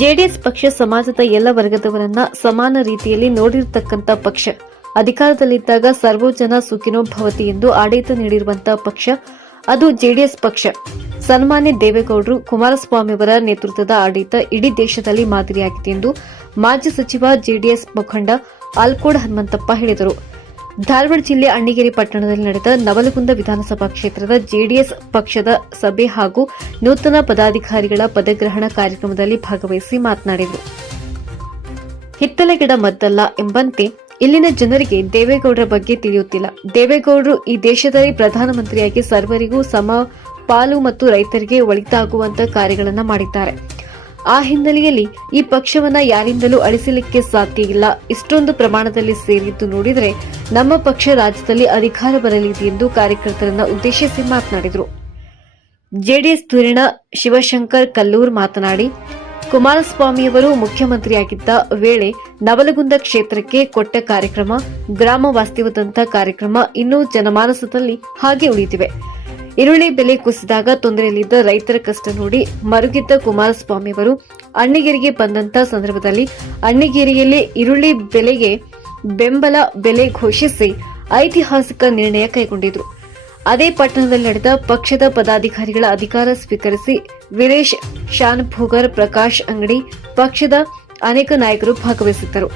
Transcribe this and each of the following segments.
JDS ಪಕ್ಷ ಸಮಾಜದ ಎಲ್ಲ ವರ್ಗದವರನ್ನ ಸಮಾನ ರೀತಿಯಲ್ಲಿ ನೋಡಿರತಕ್ಕಂತ ಪಕ್ಷ. ಅಧಿಕಾರದಲ್ಲಿದ್ದಾಗ ಸರ್ವೋ ಜನ ಸುಖಿನೋ ಭವತಿ ಎಂದು ಆಡಳಿತ ನೀಡಿರುವಂತಹ ಪಕ್ಷ ಅದು ಜೆಡಿಎಸ್ ಪಕ್ಷ. ಸನ್ಮಾನ್ಯ ದೇವೇಗೌಡರು ಕುಮಾರಸ್ವಾಮಿಯವರ ನೇತೃತ್ವದ ಆಡಳಿತ ಇಡೀ ದೇಶದಲ್ಲಿ ಮಾದರಿಯಾಗಿದೆ ಎಂದು ಮಾಜಿ ಸಚಿವ ಜೆಡಿಎಸ್ ಮುಖಂಡ ಆಲ್ಕೋಡ್ ಹನುಮಂತಪ್ಪ ಹೇಳಿದರು. ಧಾರವಾಡ ಜಿಲ್ಲೆ ಅಣ್ಣಿಗೇರಿ ಪಟ್ಟಣದಲ್ಲಿ ನಡೆದ ನವಲಗುಂದ ವಿಧಾನಸಭಾ ಕ್ಷೇತ್ರದ ಜೆಡಿಎಸ್ ಪಕ್ಷದ ಸಭೆ ಹಾಗೂ ನೂತನ ಪದಾಧಿಕಾರಿಗಳ ಪದಗ್ರಹಣ ಕಾರ್ಯಕ್ರಮದಲ್ಲಿ ಭಾಗವಹಿಸಿ ಮಾತನಾಡಿದರು. ಹಿತ್ತಲ ಗಿಡ ಮದ್ದಲ್ಲ ಎಂಬಂತೆ ಇಲ್ಲಿನ ಜನರಿಗೆ ದೇವೇಗೌಡರ ಬಗ್ಗೆ ತಿಳಿಯುತ್ತಿಲ್ಲ. ದೇವೇಗೌಡರು ಈ ದೇಶದಲ್ಲಿ ಪ್ರಧಾನಮಂತ್ರಿಯಾಗಿ ಸರ್ವರಿಗೂ ಸಮ ಪಾಲು ಮತ್ತು ರೈತರಿಗೆ ಒಳಿತಾಗುವಂತಹ ಕಾರ್ಯಗಳನ್ನು ಮಾಡಿದ್ದಾರೆ. ಆ ಹಿನ್ನೆಲೆಯಲ್ಲಿ ಈ ಪಕ್ಷವನ್ನ ಯಾರಿಂದಲೂ ಅಳಿಸಲಿಕ್ಕೆ ಸಾಧ್ಯ ಇಲ್ಲ. ಇಷ್ಟೊಂದು ಪ್ರಮಾಣದಲ್ಲಿ ಸೇರಿದ್ದು ನೋಡಿದರೆ ನಮ್ಮ ಪಕ್ಷ ರಾಜ್ಯದಲ್ಲಿ ಅಧಿಕಾರ ಬರಲಿದೆ ಎಂದು ಕಾರ್ಯಕರ್ತರನ್ನ ಉದ್ದೇಶಿಸಿ ಮಾತನಾಡಿದರು. ಜೆಡಿಎಸ್ ಧುರೀಣ ಶಿವಶಂಕರ್ ಕಲ್ಲೂರ್ ಮಾತನಾಡಿ, ಕುಮಾರಸ್ವಾಮಿಯವರು ಮುಖ್ಯಮಂತ್ರಿಯಾಗಿದ್ದ ವೇಳೆ ನವಲಗುಂದ ಕ್ಷೇತ್ರಕ್ಕೆ ಕೊಟ್ಟ ಕಾರ್ಯಕ್ರಮ, ಗ್ರಾಮ ವಾಸ್ತವ್ಯದಂತ ಕಾರ್ಯಕ್ರಮ ಇನ್ನೂ ಜನಮಾನಸದಲ್ಲಿ ಹಾಗೆ ಉಳಿದಿವೆ. ಈರುಳ್ಳಿ ಬೆಲೆ ಕುಸಿದಾಗ ತೊಂದರೆಯಲ್ಲಿದ್ದ ರೈತರ ಕಷ್ಟ ನೋಡಿ ಮರುಗಿದ್ದ ಕುಮಾರಸ್ವಾಮಿಯವರು ಅಣ್ಣಿಗೇರಿಗೆ ಬಂದಂತ ಸಂದರ್ಭದಲ್ಲಿ ಅಣ್ಣಿಗೇರಿಯಲ್ಲಿ ಈರುಳ್ಳಿ ಬೆಲೆಗೆ ಬೆಂಬಲ ಬೆಲೆ ಘೋಷಿಸಿ ಐತಿಹಾಸಿಕ ನಿರ್ಣಯ ಕೈಗೊಂಡಿದ್ರು. ಅದೇ ಪಟ್ಟಣದಲ್ಲಿ ನಡೆದ ಪಕ್ಷದ ಪದಾಧಿಕಾರಿಗಳ ಅಧಿಕಾರ ಸ್ವೀಕರಿಸಿ ವೀರೇಶ್ ಶಾನ್ಭೋಗರ್, ಪ್ರಕಾಶ್ ಅಂಗಡಿ, ಪಕ್ಷದ ಅನೇಕ ನಾಯಕರು ಭಾಗವಹಿಸಿದ್ದರು.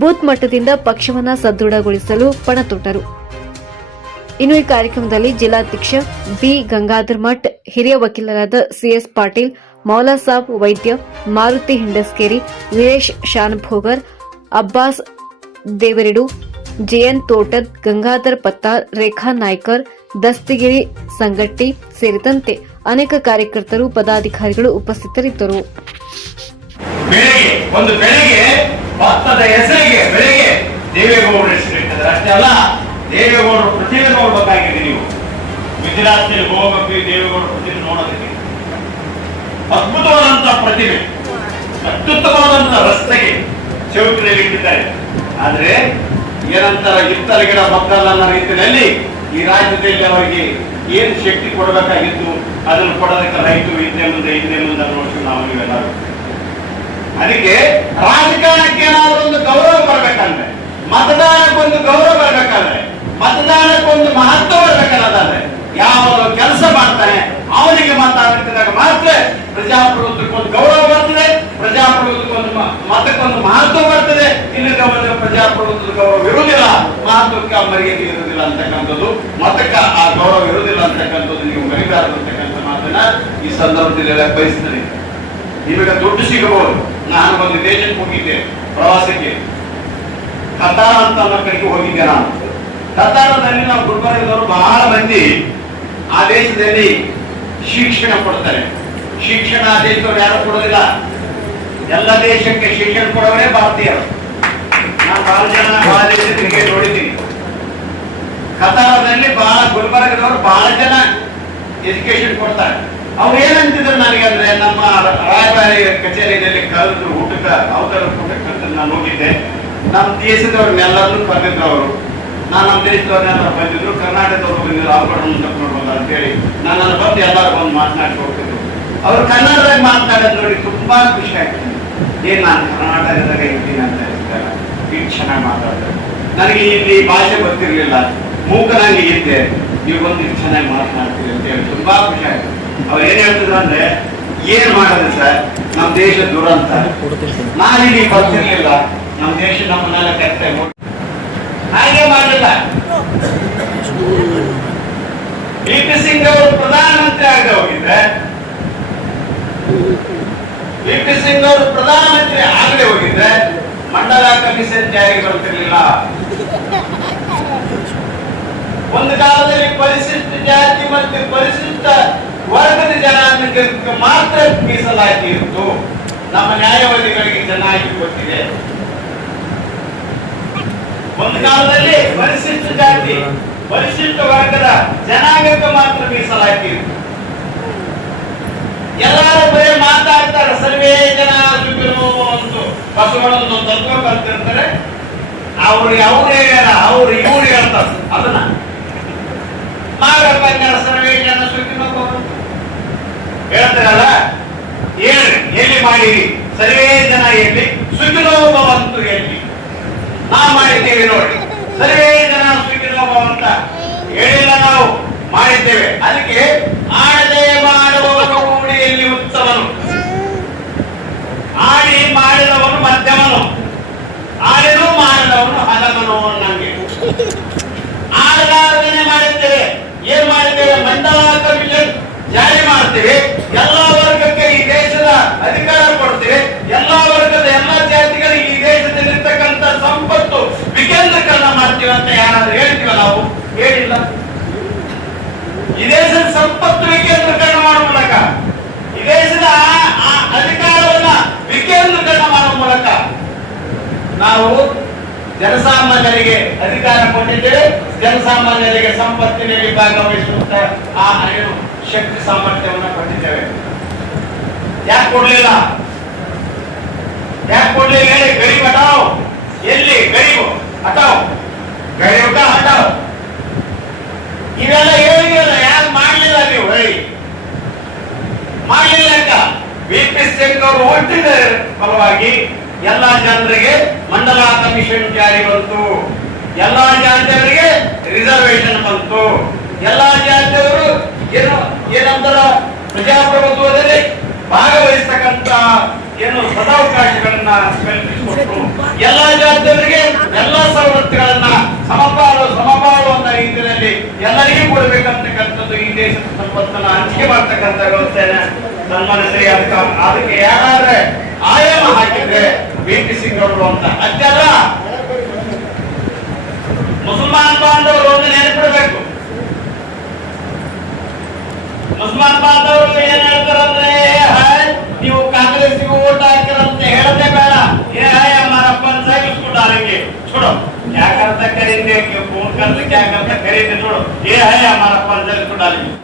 ಬೂತ್ ಮಟ್ಟದಿಂದ ಪಕ್ಷವನ್ನ ಸದೃಢಗೊಳಿಸಲು ಪಣ ತೊಟ್ಟರು. ಇನ್ನು ಈ ಕಾರ್ಯಕ್ರಮದಲ್ಲಿ ಜಿಲ್ಲಾಧ್ಯಕ್ಷ ಬಿ ಗಂಗಾಧರ್ ಮಠ್, ಹಿರಿಯ ವಕೀಲರಾದ ಸಿಎಸ್ ಪಾಟೀಲ್, ಮೌಲಾ ಸಾಬ್ ವೈದ್ಯ, ಮಾರುತಿ ಹಿಂಡಸ್ಕೇರಿ, ವೀರೇಶ್ ಶಾನ್ಭೋಗರ್, ಅಬ್ಬಾಸ್ ದೇವರಿಡು, ಜೆಎನ್ ತೋಟದ್, ಗಂಗಾಧರ್ ಪತ್ತಾರ್, ರೇಖಾ ನಾಯ್ಕರ್, ದಸ್ತಗಿರಿ ಸಂಗಟ್ಟಿ ಸೇರಿದಂತೆ ಅನೇಕ ಕಾರ್ಯಕರ್ತರು ಪದಾಧಿಕಾರಿಗಳು ಉಪಸ್ಥಿತರಿದ್ದರು. ದೇವೇಗೌಡರು ಪ್ರತಿಭೆ ನೋಡ್ಬೇಕಾಗಿದೆ. ನೀವು ಗುಜರಾತ್ನಲ್ಲಿ ಹೋಗಬೇಕು, ದೇವೇಗೌಡರ ಪ್ರತಿಭೆ ನೋಡೋದಕ್ಕೆ ಅದ್ಭುತವಾದಂತಹ ಪ್ರತಿಭೆ, ಅತ್ಯುತ್ತಮವಾದಂತಹ ರಸ್ತೆಗೆ ಚೌಕದಲ್ಲಿ ಇಟ್ಟಿದ್ದಾರೆ. ಆದ್ರೆ ಏನಂತಾರ, ಹಿತ್ತಲ ಗಿಡ ಮಕ್ಕಳ ಅನ್ನೋ ರೀತಿಯಲ್ಲಿ ಈ ರಾಜ್ಯದಲ್ಲಿ ಅವರಿಗೆ ಏನು ಶಕ್ತಿ ಕೊಡಬೇಕಾಗಿತ್ತು ಅದನ್ನು ಕೊಡೋದಕ್ಕೆ ರೈತರು ಹಿಂದೆ ಮುಂದೆ ನೋಡ್ತೀವಿ ನಾವು ನೀವೆಲ್ಲರೂ. ಅದಕ್ಕೆ ರಾಜಕಾರಣಕ್ಕೆ ಏನಾದ್ರೂ ಒಂದು ಗೌರವ ಬರ್ಬೇಕಂದ್ರೆ, ಮತದಾನಕ್ಕೊಂದು ಗೌರವ ಬರ್ಬೇಕಾದ್ರೆ, ಮತದಾನಕ್ಕೊಂದು ಮಹತ್ವ ಬರ್ಬೇಕಾದ್ರೆ ಯಾವ ಕೆಲಸ ಮಾಡ್ತಾನೆ ಅವನಿಗೆ ಮತ ಹಾಕಿದಾಗ ಮಾತ್ರ ಪ್ರಜಾಪ್ರಭುತ್ವಕ್ಕೊಂದು ಗೌರವ ಬರ್ತದೆ, ಪ್ರಜಾಪ್ರಭುತ್ವಕ್ಕೊಂದು ಮತಕ್ಕೊಂದು ಮಹತ್ವ ಬರ್ತದೆ. ಇನ್ನು ಪ್ರಜಾಪ್ರಭುತ್ವದ ಗೌರವ ಇರುವುದಿಲ್ಲ, ಮಹತ್ವಕ್ಕೆ ಮರ್ಯಾದೆ ಇರುವುದಿಲ್ಲ ಅಂತಕ್ಕಂಥದ್ದು, ಮತಕ್ಕೆ ಆ ಗೌರವ ಇರುವುದಿಲ್ಲ ಅಂತಕ್ಕಂಥದ್ದು ನೀವು ಮರಿಬಾರದು ಅಂತಕ್ಕಂಥ ಮಾತನ್ನ ಈ ಸಂದರ್ಭದಲ್ಲಿ ಬಯಸ್ತೇನೆ. ನಿಮಗೆ ದುಡ್ಡು ಸಿಗಬಹುದು. ನಾನು ಒಂದು ದೇಶಕ್ಕೆ ಹೋಗಿದ್ದೆ ಪ್ರವಾಸಕ್ಕೆ, ಕತಾರ್ ಅಂತ ಅನ್ನೋ ಕಡೆಗೆ ಹೋಗಿದ್ದೆ ನಾನು. ಕತಾರದಲ್ಲಿ ನಾವು ಗುಲ್ಬರ್ಗದವರು ಬಹಳ ಮಂದಿ ಆ ದೇಶದಲ್ಲಿ ಶಿಕ್ಷಣ ಕೊಡ್ತಾರೆ. ಶಿಕ್ಷಣ ಆ ದೇಶದವ್ರು ಯಾರು ಕೊಡೋದಿಲ್ಲ, ಎಲ್ಲ ದೇಶಕ್ಕೆ ಶಿಕ್ಷಣ ಕೊಡೋರೇ ಭಾರತೀಯರು. ನಾನು ಬಹಳ ದೇಶಕ್ಕೆ ನೋಡಿದ್ದೀನಿ. ಕತಾರದಲ್ಲಿ ಬಹಳ ಗುಲ್ಬರ್ಗದವರು ಬಹಳ ಜನ ಎಜುಕೇಶನ್ ಕೊಡ್ತಾರೆ. ಅವ್ರು ಏನಂತಿದ್ರು ನನಗೆ ಅಂದ್ರೆ, ನಮ್ಮ ರಾಯಭಾರಿ ಕಚೇರಿಯಲ್ಲಿ ಕರೆದ್ರು ಊಟಕ್ಕೆ, ಅವತರ ಊಟಕ್ಕೆ ನಾನು ಹೋಗಿದ್ದೆ. ನಮ್ಮ ದೇಶದವ್ರನ್ನೆಲ್ಲರೂ ಕರೆದಿದ್ರು ಅವರು. ನಾನು ನಮ್ಮ ದೇಶದವ್ರನ್ನೆಲ್ಲ ಬಂದಿದ್ರು, ಕರ್ನಾಟಕದವ್ರು ಬಂದಿದ್ರು, ನೋಡ್ಬೋದು ಅಂತೇಳಿ ನನ್ನನ್ನು ಬಂದು ಎಲ್ಲರೂ ಬಂದು ಮಾತನಾಡಿ ಹೋಗ್ತಿದ್ರು. ಅವ್ರು ಕನ್ನಡದಾಗ ಮಾತನಾಡೋದು ನೋಡಿ ತುಂಬಾ ಖುಷಿ ಆಗ್ತದೆ. ಏನ್ ನಾನು ಕರ್ನಾಟಕದಾಗ ಇದ್ದೀನಿ ಅಂತ ಹೇಳ್ತಾರೆ, ಇಷ್ಟು ಚೆನ್ನಾಗಿ ಮಾತಾಡ್ತಾರೆ. ನನಗೆ ಇಲ್ಲಿ ಭಾಷೆ ಗೊತ್ತಿರ್ಲಿಲ್ಲ, ಮೂಕನಾಗಿ ಇದ್ದೆ, ನೀವು ಬಂದು ಇಷ್ಟು ಚೆನ್ನಾಗಿ ಮಾತನಾಡ್ತೀರಿ ಅಂತ ಹೇಳಿ ತುಂಬಾ ಖುಷಿ ಆಗ್ತದೆ. ಅವ್ರು ಏನ್ ಹೇಳ್ತಿದ್ರು ಅಂದ್ರೆ, ಏನ್ ಮಾಡೋದು ಸರ್, ನಮ್ಮ ದೇಶ ದುರಂತ, ನಾನಿಲ್ಲಿ ಗೊತ್ತಿರ್ಲಿಲ್ಲ, ನಮ್ಮ ದೇಶ ನಮ್ಮನ್ನೆಲ್ಲ ಕೆತ್ತ ಹಾಗೆ ಮಾಡಲಿಲ್ಲ. ವಿ.ಪಿ. ಸಿಂಗ್ ಅವರು ಪ್ರಧಾನಮಂತ್ರಿ ಆಗದೆ ಹೋಗಿದ್ರೆ, ವಿ.ಪಿ. ಸಿಂಗ್ ಅವರು ಪ್ರಧಾನಮಂತ್ರಿ ಆಗದೆ ಹೋಗಿದ್ರೆ ಮಂಡಲ ಕಮಿಷನ್ ಜಾರಿಗೆ ಬರ್ತಿರ್ಲಿಲ್ಲ. ಒಂದು ಕಾಲದಲ್ಲಿ ಪರಿಶಿಷ್ಟ ಜಾತಿ ಮತ್ತು ಪರಿಶಿಷ್ಟ ವರ್ಗದ ಜನಾಂಗಕ್ಕೆ ಮಾತ್ರ ಮೀಸಲಾತಿ ಇತ್ತು. ನಮ್ಮ ನ್ಯಾಯವಾದಿಗಳಿಗೆ ಚೆನ್ನಾಗಿ ಗೊತ್ತಿದೆ. ಒಂದು ಕಾಲದಲ್ಲಿ ಪರಿಶಿಷ್ಟ ಜಾತಿ ಪರಿಶಿಷ್ಟ ವರ್ಗದ ಜನಾಂಗಕ್ಕೆ ಮಾತ್ರ ಮೀಸಲಾತಿ ಇತ್ತು. ಎಲ್ಲರೂ ಬರೀ ಮಾತಾಡ್ತಾರೆ, ಸರ್ವೇ ಜನ ಒಂದು ಬಸವಣ್ಣನ ತತ್ವ ಬರ್ತಿರ್ತಾರೆ. ಅವ್ರು ಇವ್ರು ಹೇಳ್ತಾರೆ ಅದನ್ನ ಸರ್ವೇ ಜನ ಸುಖಿನೋ ಹೇಳ್ತಾರಲ್ಲ, ಎಲ್ಲಿ ಮಾಡಿ ಮಾಡಿರಿ ಸರ್ವೇ ಜನ ಎಲ್ಲಿ ಸುಖಿನೋ ಭವಂತು ಎಲ್ಲಿ ನಾವು ಮಾಡಿದ್ದೇವೆ ನೋಡಿ. ಸರ್ವೇ ಜನ ಸುಖಿನೋ ಭವಂತ ಹೇಳಿಲ್ಲ, ನಾವು ಮಾಡಿದ್ದೇವೆ. ಅದಕ್ಕೆ ಆಡದೆ ಮಾಡುವವನು ರೂಢಿಯಲ್ಲಿ ಉತ್ತಮನು, ಆಡಿ ಮಾಡಿದವನು ಮಧ್ಯಮನು, ಆಡಿನೂ ಮಾಡಿದವನು ಹದಮನು. ನಂಗೆ ಆಡಲಾರದನೆ ಮಾಡಿದ್ದೇವೆ. ಏನ್ ಮಾಡಿದ್ದೇವೆ? ಮಂಡಲ ಕಮಿಷನ್ ಜಾರಿ ಮಾಡ್ತೇವೆ. ಎಲ್ಲಾ ವರ್ಗಕ್ಕೆ ಈ ದೇಶದ ಅಧಿಕಾರ ಕೊಡ್ತೇವೆ. ಎಲ್ಲಾ ವರ್ಗದ ಎಲ್ಲಾ ಜಾತಿಗಳಿಗೆ ಈ ದೇಶದಲ್ಲಿರ್ತಕ್ಕಂಥ ಸಂಪತ್ತು ವಿಕೇಂದ್ರೀಕರಣ ಮಾಡ್ತೀವಿ ಅಂತ ಯಾರಾದ್ರೂ ಹೇಳ್ತೀವ? ನಾವು ಹೇಳಿಲ್ಲ. ಈ ದೇಶದ ಸಂಪತ್ತು ವಿಕೇಂದ್ರೀಕರಣ ಮಾಡುವ ಮೂಲಕ, ಈ ದೇಶದ ಅಧಿಕಾರವನ್ನ ವಿಕೇಂದ್ರೀಕರಣ ಮಾಡುವ ಮೂಲಕ ನಾವು ಜನಸಾಮಾನ್ಯರಿಗೆ ಅಧಿಕಾರ ಕೊಟ್ಟಿದ್ದೇವೆ. ಜನಸಾಮಾನ್ಯರಿಗೆ ಸಂಪತ್ತಿನಲ್ಲಿ ಭಾಗವಹಿಸುವಂತ ಆ ಶಕ್ತಿ ಸಾಮರ್ಥ್ಯವನ್ನು ಕೊಟ್ಟಿದ್ದೇವೆ. ಯಾಕೆ ಕೊಡ್ಲಿಲ್ಲ? ಯಾಕೆ ಕೊಡ್ಲಿಲ್ಲ ಹೇಳಿ? ಗರೀಬ್ ಹಟಾವ್. ಎಲ್ಲಿ ಗರೀಬ್ ಹಟಾವ್, ಗರೀಬ್ ಹಟಾವ್. ಇವೆಲ್ಲ ಹೇಳಿಲ್ಲ. ಯಾಕೆ ಮಾಡ್ಲಿಲ್ಲ ನೀವು? ಹೇಳಿ, ಮಾಡ್ಲಿಲ್ಲ. BP ಸಿಂಗ್ ಅವರು ಹುಟ್ಟಿದ್ದಾರೆ ಫಲವಾಗಿ ಎಲ್ಲಾ ಜನರಿಗೆ ಮಂಡಲ ಕಮಿಷನ್ ಜಾರಿ ಬಂತು. ಎಲ್ಲಾ ಜಾತಿಯವರಿಗೆ ರಿಸರ್ವೇಶನ್ ಬಂತು. ಎಲ್ಲಾ ಜಾತಿಯವರು ಏನಂತಾರ ಪ್ರಜಾಪ್ರಭುತ್ವದಲ್ಲಿ ಭಾಗವಹಿಸ್ತಕ್ಕಂತ ಸದಾವಕಾಶಗಳನ್ನ ಕಲ್ಪಿಸಿಕೊಟ್ಟು ಎಲ್ಲಾ ಜಾತಿಯವರಿಗೆ ಎಲ್ಲಾ ಸವಲತ್ತುಗಳನ್ನ ಸಮಪಾಲು ಅನ್ನೋ ರೀತಿಯಲ್ಲಿ ಎಲ್ಲರಿಗೂ ಕೊಡಬೇಕಂತಕ್ಕಂಥದ್ದು ಈ ದೇಶದ ಸಂಪತ್ತನ್ನ ಹಂಚಿಕೆ ಮಾಡ್ತಕ್ಕಂಥ ವ್ಯವಸ್ಥೆನ ಸನ್ಮಾನಿಸಿ. ಅದಕ್ಕೆ ಯಾರಾದ್ರೆ ಆಯಾಮ ಹಾಕಿದ್ರೆ BP ಸಿಂಗ್ ಅವರು ಅಂತ ಅಷ್ಟೆಲ್ಲ ಮುಸಲ್ಮಾನ್ ಬಾಂಧವರು ಒಂದು ನೆನಪಿಡಬೇಕು. ಮುಸಲ್ಮಾನ್ ಬಾಂಧವರು ಏನ್ ಹೇಳ್ತಾರಂದ್ರೆ, ನೀವು ಕಾಂಗ್ರೆಸ್ಗೆ ಓಟ್ ಹಾಕಿರಂತ ಹೇಳದೆ ಬೇಡ. ಏ हमारा पंचायत उसको डालेंगे, छोड़ो क्या करता करेंगे, फोन करते क्या करता करेंगे, छोड़ो ये है हमारा पंचायत उसको डालेंगे.